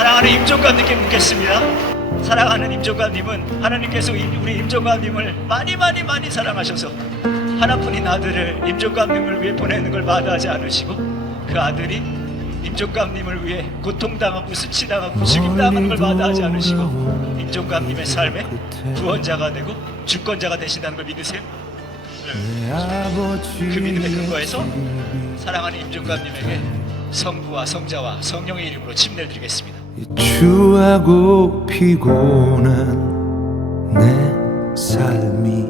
사랑하는 임종관님께 묻겠습니다. 사랑하는 임종관님은 하나님께서 임- 우리 임종관님을 많이 많이 많이 사랑하셔서 하나뿐인 아들을 임종관님을 위해 보내는 걸 마다하지 않으시고 그 아들이 임종관님을 위해 고통당하고 수치당하고 죽임당하는 걸 마다하지 않으시고 임종관님의 삶의 구원자가 되고 주권자가 되신다는 걸 믿으세요? 그 믿음의 근거에서 사랑하는 임종관님에게 성부와 성자와 성령의 이름으로 침례를 드리겠습니다. 추하고 피곤한 내 삶이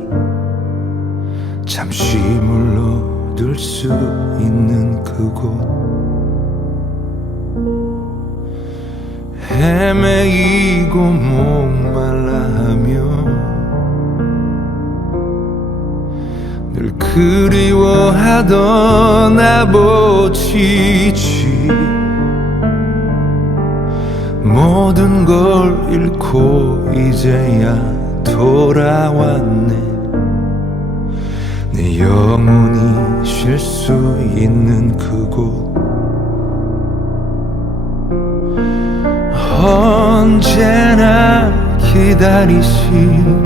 잠시 물러들 수 있는 그곳. 헤매이고 목말라 하며 늘 그리워하던 아버지 모든 걸 잃고 이제야 돌아왔네. 내 영혼이 쉴 수 있는 그곳. 언제나 기다리신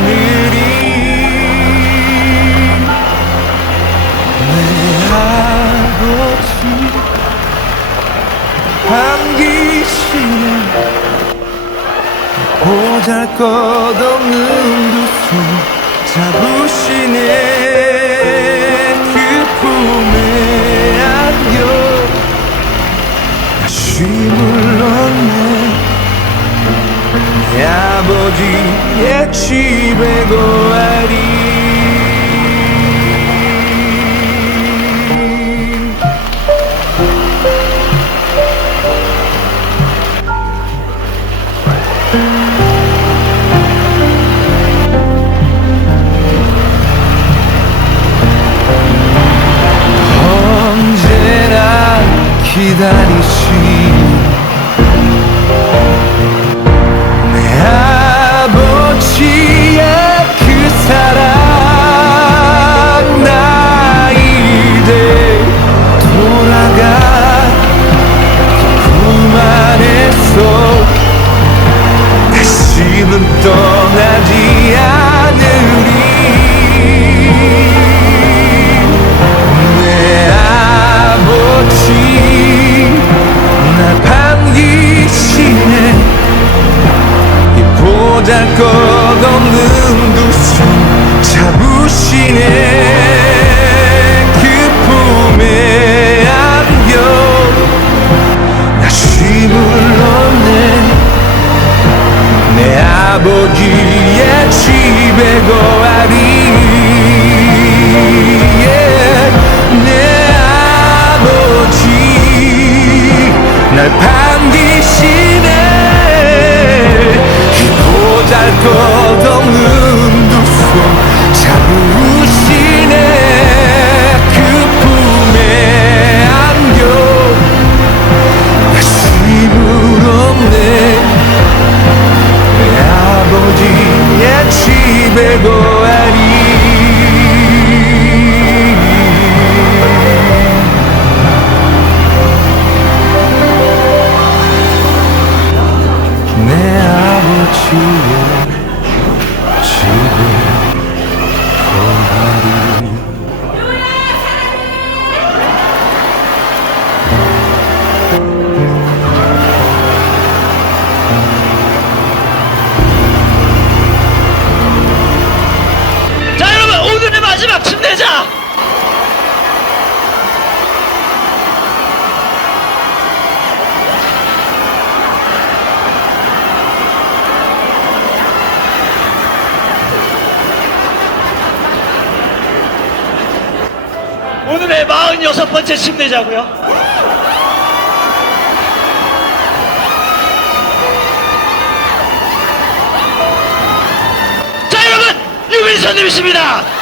않으리 내 아버지 반기시네 보잘것없는 두 손 잡으시네 아버지의 집에 언제나 기다리시 아버지의 그 사랑 나 이제 돌아가 그 안에서 다시는 떠나지 않으리. 내 아버지 날 반기시네. 이 보잘것 없는 두손 잡으시네 자 여러분 오늘의 마지막 침례자! 오늘의 46번째 침례자고요 유민선님이십니다